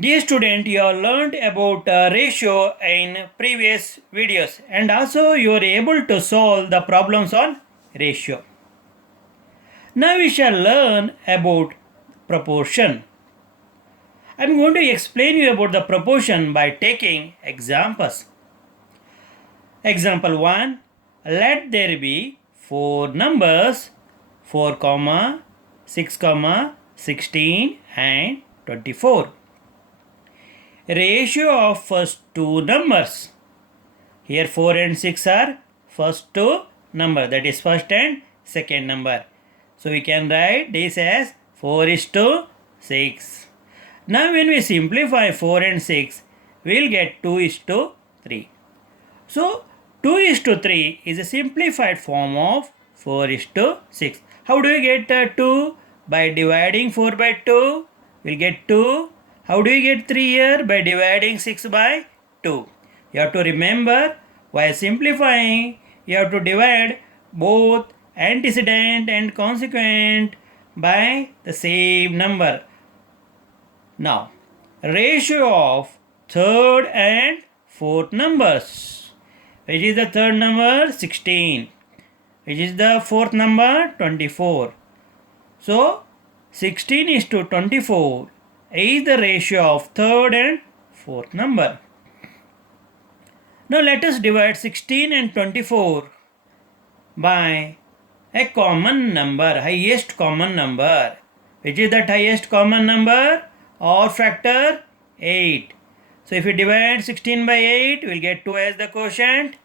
Dear student, you have learned about ratio in previous videos and also you are able to solve the problems on ratio. Now we shall learn about proportion. I am going to explain you about the proportion by taking examples. Example 1. Let there be four numbers 4, 6, 16 and 24. Ratio of first two numbers. Here 4 and 6 are first two number, that is first and second number. So we can write this as 4 is to 6. Now when we simplify 4 and 6, we will get 2 is to 3. So 2 is to 3 is a simplified form of 4 is to 6. How do we get 2? By dividing 4 by 2, we'll get 2. How do you get 3 here? By dividing 6 by 2. You have to remember, while simplifying, you have to divide both antecedent and consequent by the same number. Now, ratio of third and fourth numbers. Which is the third number? 16. Which is the fourth number? 24. So, 16 is to 24 is the ratio of third and fourth number. Now let us divide 16 and 24 by a common number, highest common number. Which is that highest common number or factor? 8. So if we divide 16 by 8, we will get 2 as the quotient.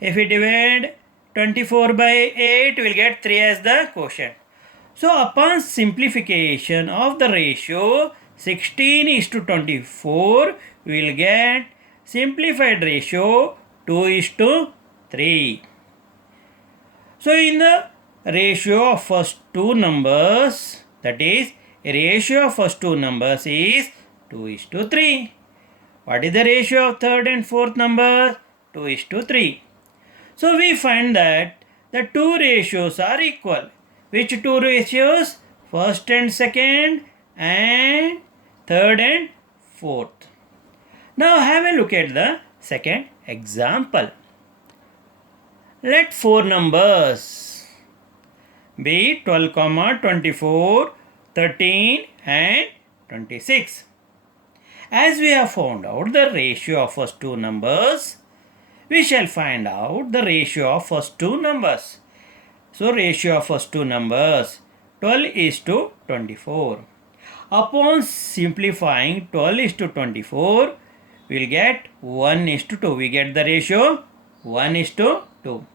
If we divide 24 by 8, we will get 3 as the quotient. So upon simplification of the ratio 16 is to 24, we will get simplified ratio 2 is to 3. So in the ratio of first two numbers, that is ratio of first two numbers is 2 is to 3. What is the ratio of third and fourth number? 2 is to 3. So we find that the two ratios are equal. Which two ratios? First and second and third and fourth. Now have a look at the second example. Let four numbers be 12, 24, 13 and 26. As we have found out the ratio of first two numbers, we shall find out the ratio of first two numbers. So ratio of first two numbers 12 is to 24. Upon simplifying 12 is to 24, we will get 1 is to 2. We get the ratio 1 is to 2.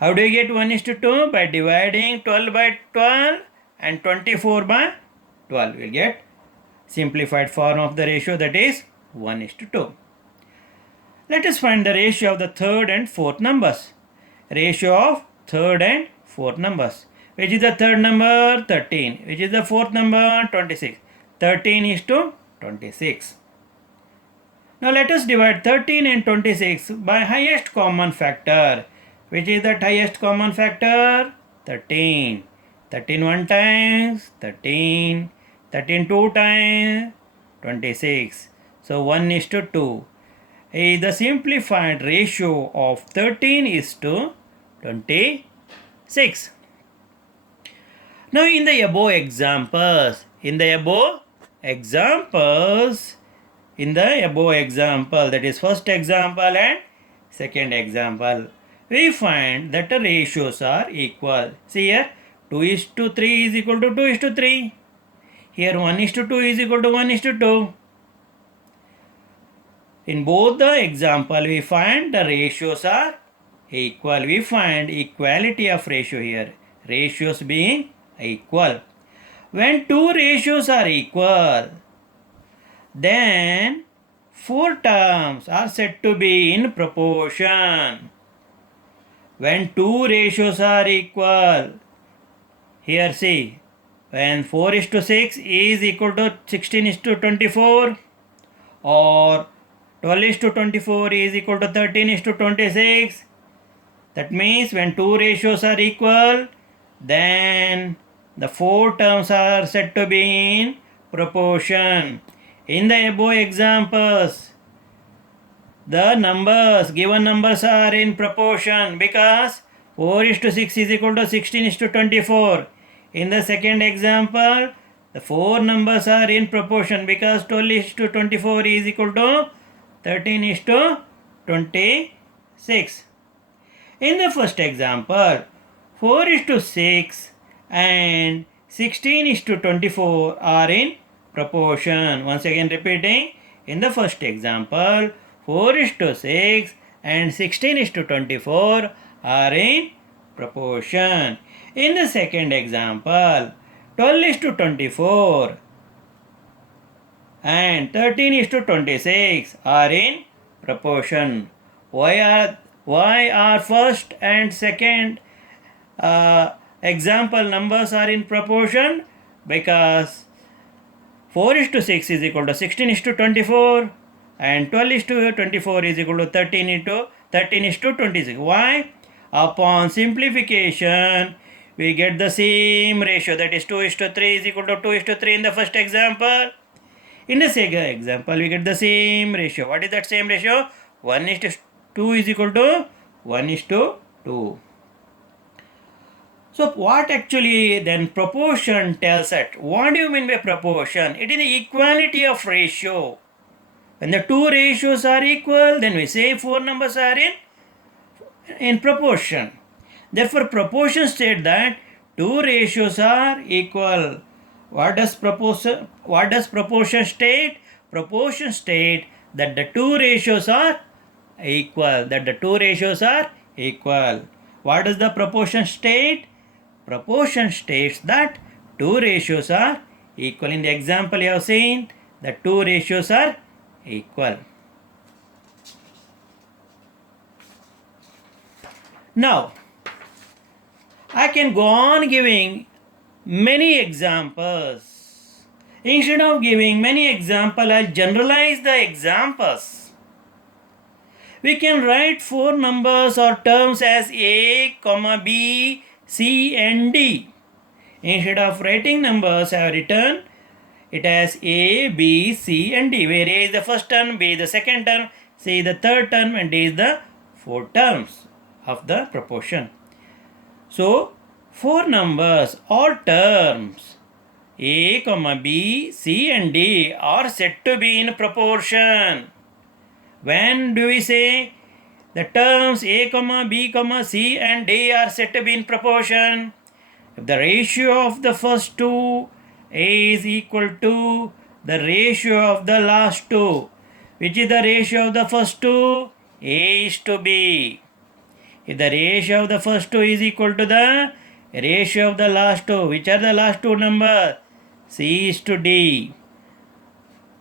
How do you get 1 is to 2? By dividing 12 by 12 and 24 by 12. We will get simplified form of the ratio, that is 1 is to 2. Let us find the ratio of the third and fourth numbers. Ratio of third and fourth numbers. Which is the third number? 13. Which is the fourth number? 26. 13 is to 26. Now let us divide 13 and 26 by highest common factor. Which is the highest common factor? 13. 13 one times, 13. 13 two times, 26. So 1 is to 2. The simplified ratio of 13 is to 26. Now in the above example, that is first example and second example, we find that the ratios are equal. See here, 2 is to 3 is equal to 2 is to 3. Here 1 is to 2 is equal to 1 is to 2. In both the example, we find the ratios are equal. We find equality of ratio here. Ratios being equal. When two ratios are equal, then four terms are said to be in proportion. When two ratios are equal, here see, when 4 is to 6 is equal to 16 is to 24, or 12 is to 24 is equal to 13 is to 26. That means when two ratios are equal, then the four terms are said to be in proportion. In the above examples, the given numbers are in proportion because 4 is to 6 is equal to 16 is to 24. In the second example, the four numbers are in proportion because 12 is to 24 is equal to 13 is to 26. In the first example, 4 is to 6 and 16 is to 24 are in proportion. Once again repeating, in the first example, 4 is to 6 and 16 is to 24 are in proportion. In the second example, 12 is to 24 and 13 is to 26 are in proportion. Why are first and second example numbers are in proportion? Because 4 is to 6 is equal to 16 is to 24 and 12 is to 24 is equal to 13 is to 26. Why? Upon simplification, we get the same ratio, that is 2 is to 3 is equal to 2 is to 3 in the first example. In the second example, we get the same ratio. What is that same ratio? 1 is to 2 is equal to 1 is to 2. So what actually then proportion tells us? What do you mean by proportion? It is the equality of ratio. When the two ratios are equal, then we say four numbers are in proportion. Therefore, proportion states that two ratios are equal. What does proportion state? Proportion state that the two ratios are equal. What does the proportion state? Proportion states that two ratios are equal. In the example you have seen, the two ratios are equal. Now, I can go on giving many examples. Instead of giving many examples, I'll generalize the examples. We can write four numbers or terms as A, B, C and D. Instead of writing numbers, I have written it as A, B, C and D, where A is the first term, B is the second term, C is the third term and D is the fourth terms of the proportion. So, four numbers or terms A, B, C and D are said to be in proportion. When do we say the terms A, B, C and D are said to be in proportion? If the ratio of the first two A is equal to the ratio of the last two. Which is the ratio of the first two? A is to B. If the ratio of the first two is equal to the ratio of the last two, which are the last two numbers? C is to D.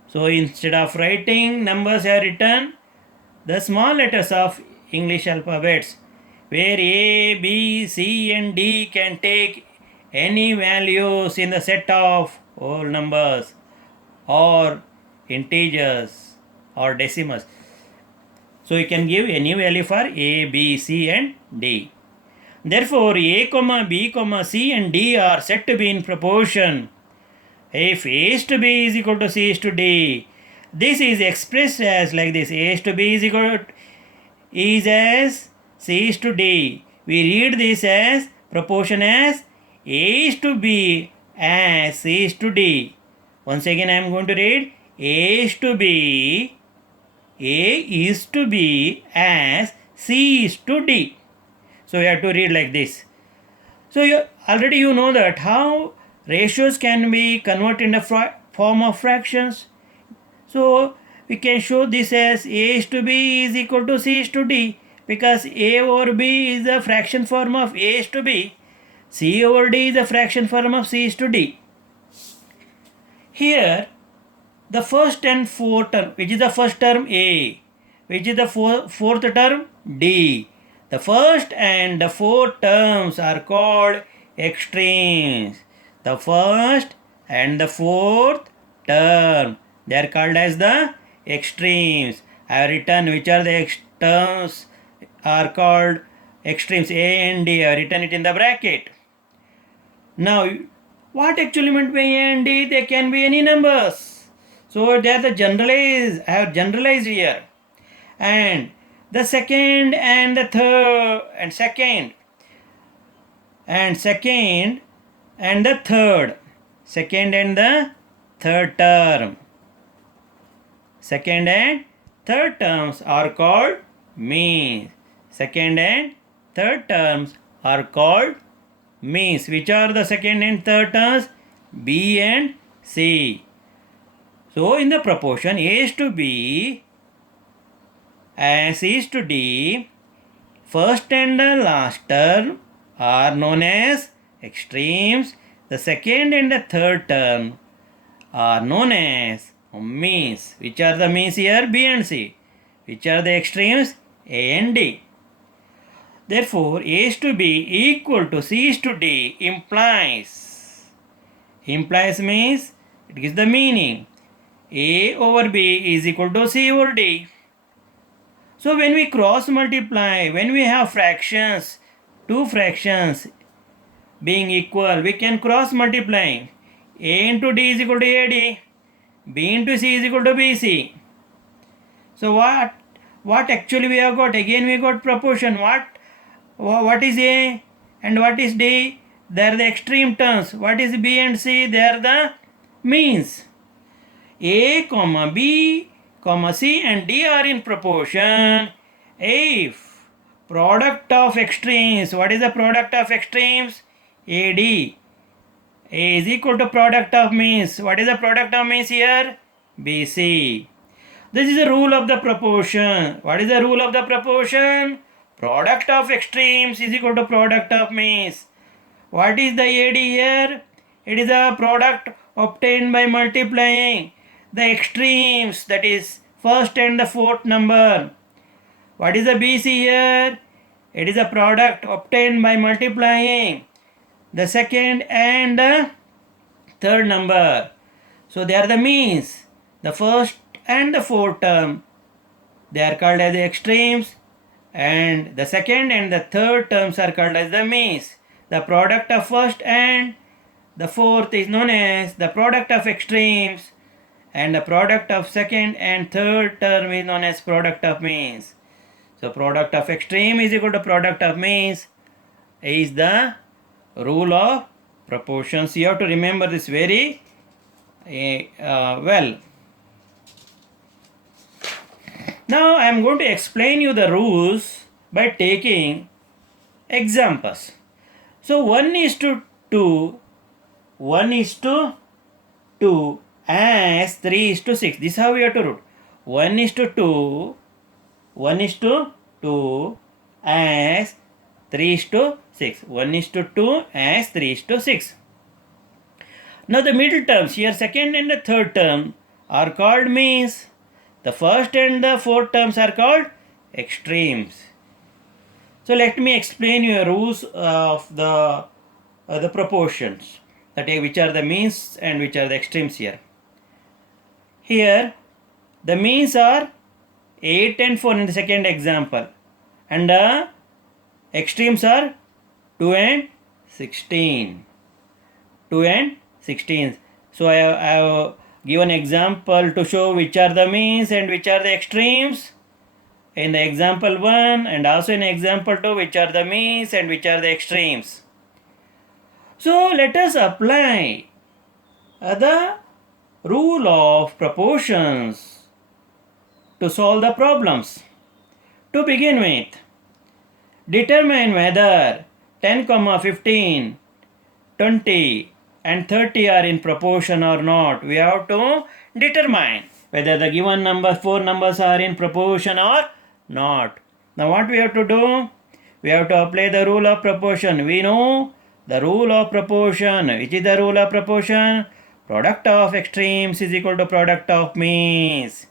So instead of writing numbers, I have written the small letters of English alphabets, where A, B, C and D can take any values in the set of whole numbers or integers or decimals. So you can give any value for A, B, C and D. Therefore, A, B, C and D are said to be in proportion. If A is to B is equal to C is to D, this is expressed as like this. A is to B is equal to as C is to D. We read this as proportion as A is to B as C is to D. Once again I am going to read A is to B as C is to D. So you have to read like this. So already you know that how ratios can be converted in the form of fractions. So we can show this as A is to B is equal to C is to D, because A over B is the fraction form of A is to B. C over D is the fraction form of C is to D. Here, the first and fourth term, which is the first term A, which is the fourth term D. The first and the fourth terms are called extremes. The first and the fourth term, they are called as the extremes. I have written which are the terms are called extremes A and D. I have written it in the bracket. Now, what actually meant by A and D? They can be any numbers. So they are the generalized, I have generalized here. And the second and the third and second and second and the third. Second and the third term. Second and third terms are called means. Second and third terms are called means. Which are the second and third terms? B and C. So in the proportion A is to B and C is to D, first and the last term are known as extremes. The second and the third term are known as means. Which are the means here? B and C. Which are the extremes? A and D. Therefore, A is to B equal to C is to D implies means it gives the meaning A over B is equal to C over D. So when we cross multiply, when we have fractions, two fractions being equal, we can cross multiply. A into D is equal to AD, B into C is equal to BC. So what actually we have got? Again we got proportion. What is A and what is D? They are the extreme terms. What is B and C? They are the means. A, B, C and D are in proportion if product of extremes. What is the product of extremes? AD. A is equal to product of means. What is the product of means here? BC. This is the rule of the proportion. What is the rule of the proportion? Product of extremes is equal to product of means. What is the AD here? It is a product obtained by multiplying the extremes, that is first and the fourth number. What is the BC here? It is a product obtained by multiplying the second and the third number. So they are the means. The first and the fourth term, they are called as the extremes, and the second and the third terms are called as the means. The product of first and the fourth is known as the product of extremes, and the product of second and third term is known as product of means. So product of extreme is equal to product of means is the rule of proportions. You have to remember this very well. Now I am going to explain you the rules by taking examples. So 1 is to 2, 1 is to 2 as 3 is to 6. This is how we have to write. 1 is to 2, 1 is to 2 as 3 is to 6. 1 is to 2 as 3 is to 6. Now the middle terms here, second and the third term are called means. The first and the fourth terms are called extremes. So let me explain you rules of the proportions, that is, which are the means and which are the extremes here. Here the means are 8 and 4 in the second example, and the extremes are 2 and 16. 2 and 16. So I have given example to show which are the means and which are the extremes in the example 1, and also in example 2 which are the means and which are the extremes. So let us apply the rule of proportions to solve the problems. To begin with, determine whether 10, 15, 20 and 30 are in proportion or not. We have to determine whether the given number, 4 numbers are in proportion or not. Now what we have to do? We have to apply the rule of proportion. We know the rule of proportion. Which is the rule of proportion? Product of extremes is equal to product of means.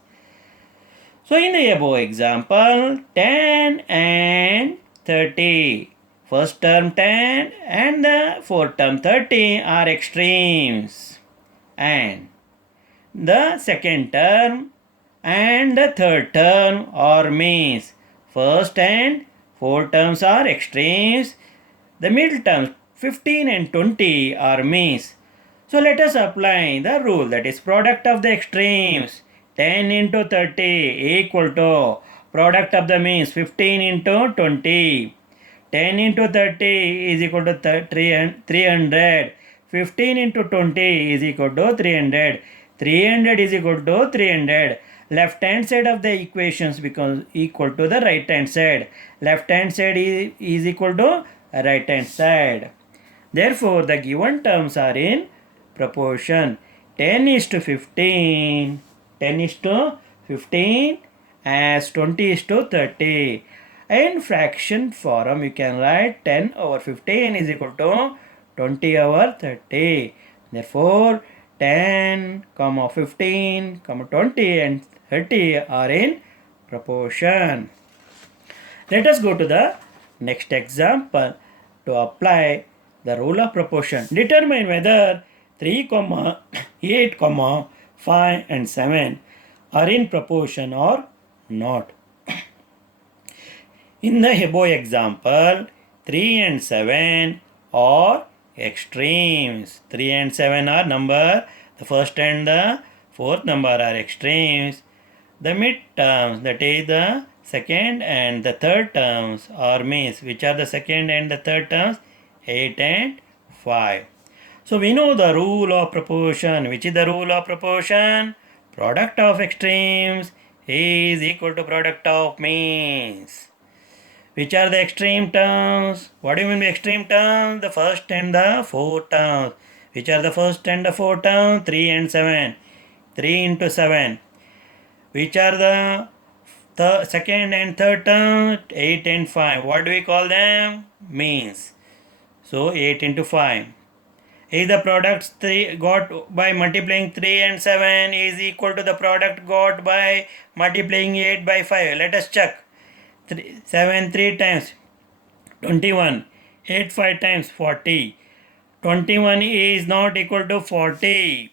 So in the above example, 10 and 30. First term 10 and the fourth term 30 are extremes, and the second term and the third term are means. First and fourth terms are extremes. The middle terms 15 and 20 are means. So let us apply the rule, that is product of the extremes. 10 into 30 equal to product of the means 15 into 20. 10 into 30 is equal to 300. 15 into 20 is equal to 300. 300 is equal to 300. Left hand side of the equations becomes equal to the right hand side. Left hand side is equal to right hand side. Therefore, the given terms are in proportion. 10 is to 15. 10 is to 15 as 20 is to 30. In fraction form, you can write 10 over 15 is equal to 20 over 30. Therefore, 10, 15, 20 and 30 are in proportion. Let us go to the next example to apply the rule of proportion. Determine whether 3, 8, 5 and 7 are in proportion or not. In the above example, 3 and 7 are extremes. 3 and 7 are number. The first and the fourth number are extremes. The mid terms, that is the second and the third terms are means. Which are the second and the third terms? 8 and 5. So we know the rule of proportion. Which is the rule of proportion? Product of extremes is equal to product of means. Which are the extreme terms? What do you mean by extreme terms? The first and the fourth terms. Which are the first and the fourth terms? 3 and 7. 3 into 7. Which are the second and third terms? 8 and 5. What do we call them? Means. So 8 into 5. Is the product got by multiplying 3 and 7 is equal to the product got by multiplying 8 by 5. Let us check. 7 3 times 21. 8 5 times 40. 21 is not equal to 40.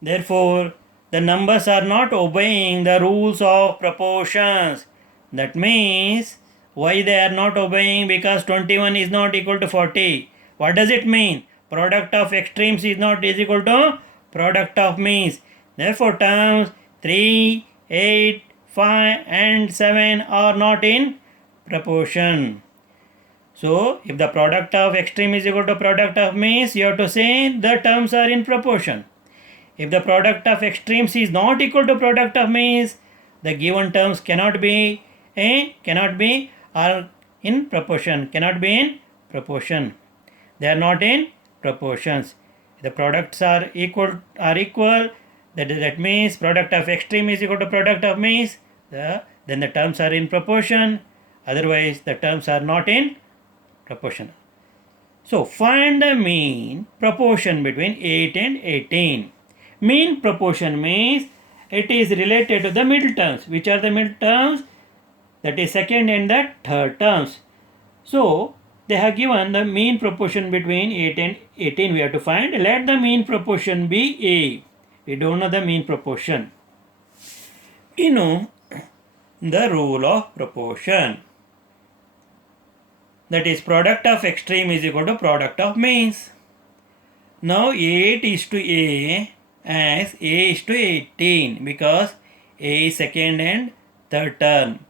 Therefore, the numbers are not obeying the rules of proportions. That means, why they are not obeying? Because 21 is not equal to 40. What does it mean? Product of extremes is not is equal to product of means. Therefore, terms 3, 8, 5 and 7 are not in proportion. So, if the product of extreme is equal to product of means, you have to say the terms are in proportion. If the product of extremes is not equal to product of means, the given terms cannot be are in proportion. Cannot be in proportion. They are not in proportions. If the products are equal, that means product of extreme is equal to product of means, then the terms are in proportion. Otherwise, the terms are not in proportion. So, find the mean proportion between 8 and 18. Mean proportion means it is related to the middle terms. Which are the middle terms? That is second and the third terms. So, they have given the mean proportion between 8 and 18 we have to find. Let the mean proportion be A. We don't know the mean proportion. We know the rule of proportion. That is product of extreme is equal to product of means. Now 8 is to A as A is to 18 because A is second and third term.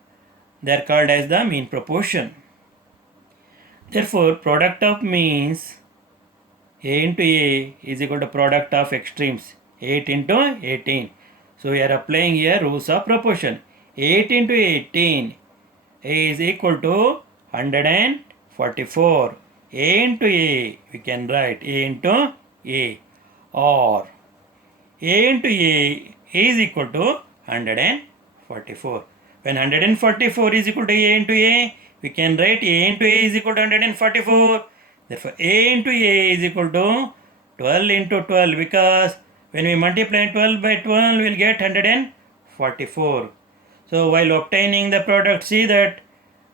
They are called as the mean proportion. Therefore, product of means A into A is equal to product of extremes 8 into 18. So we are applying here rules of proportion. 8 into 18 is equal to 144. A into A, we can write A into A, or A into A is equal to 144. When 144 is equal to A into A, we can write A into A is equal to 144. Therefore, A into A is equal to 12 into 12, because when we multiply 12 by 12, we will get 144. So, while obtaining the product, see that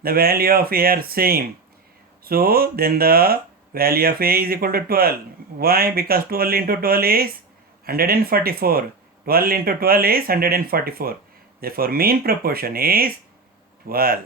the value of A are same. So, then the value of A is equal to 12. Why? Because 12 into 12 is 144. 12 into 12 is 144. Therefore, mean proportion is 12.